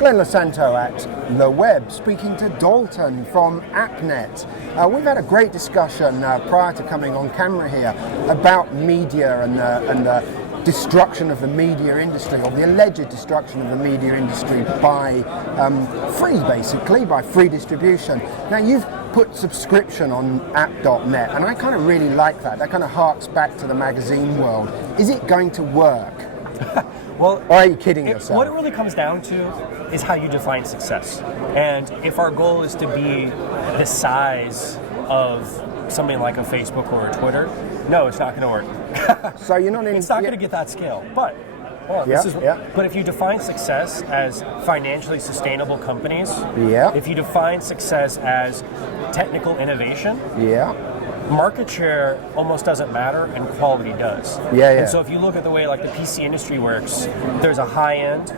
Glenn Lesanto at The Web, speaking to Dalton from AppNet. We've had a great discussion prior to coming on camera here about media and the destruction of the media industry, or the alleged destruction of the media industry by free distribution. Now, you've put subscription on app.net, and I kind of really like that. That kind of harks back to the magazine world. Is it going to work? Well, or are you kidding yourself? What it really comes down to is how you define success. And if our goal is to be the size of something like a Facebook or a Twitter, no, it's not going to work. So you're not in. It's not going to get that scale. But but if you define success as financially sustainable companies, if you define success as technical innovation, market share almost doesn't matter and quality does. And so if you look at the way like the PC industry works, there's a high end.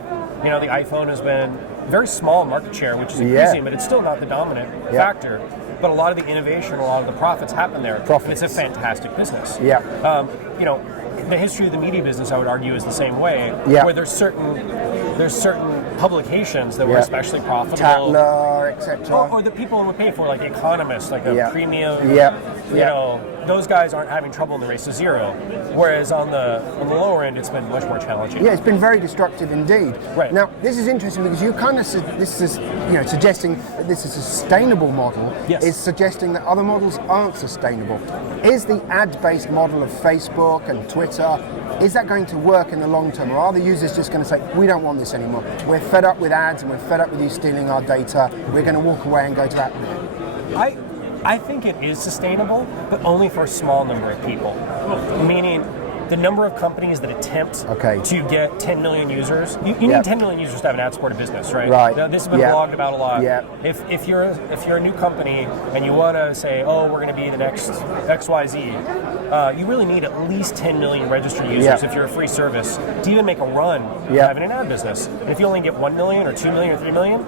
You know, the iPhone has been very small market share, which is increasing, but it's still not the dominant factor. But a lot of the innovation, a lot of the profits happen there. And it's a fantastic business. You know, the history of the media business, I would argue, is the same way. Where there's certain publications that were especially profitable. Tatler, etc. Or the people would pay for, like Economist, like a premium. You know, those guys aren't having trouble in the race to zero. Whereas on the lower end, it's been much more challenging. Yeah, it's been very destructive indeed. Right. Now, this is interesting because you kind of suggesting that this is a sustainable model. Is suggesting that other models aren't sustainable. Is the ad-based model of Facebook and Twitter, is that going to work in the long term, or are the users just going to say, we don't want this anymore? We're fed up with ads and we're fed up with you stealing our data. We're going to walk away and go to AppNet. I think it is sustainable, but only for a small number of people. Meaning, the number of companies that attempt to get 10 million users, you need 10 million users to have an ad-supported business, right? Now, this has been blogged about a lot. If you're a new company and you want to say, oh, we're going to be the next XYZ, you really need at least 10 million registered users if you're a free service to even make a run having an ad business. And if you only get 1 million or 2 million or 3 million,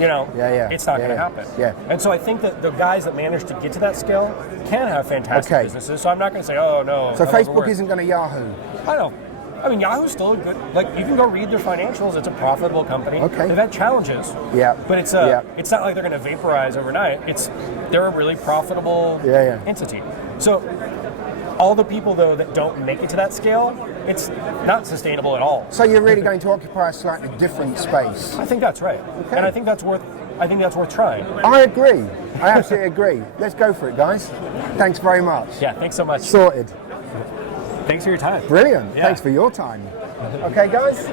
you know, it's not going to happen. And so I think that the guys that manage to get to that scale can have fantastic businesses. So I'm not going to say, oh, no. So Facebook isn't going to Yahoo? I don't. I mean, Yahoo's still a good, like, you can go read their financials. It's a profitable company. They've had challenges. But it's not like they're going to vaporize overnight. They're a really profitable entity. So all the people, though, that don't make it to that scale, it's not sustainable at all. So you're really going to occupy a slightly different space? I think that's right. And I think that's worth trying. I agree. I absolutely agree. Let's go for it, guys. Thanks very much. Yeah, thanks so much. Sorted. Thanks for your time. Brilliant. Thanks for your time. Okay, guys.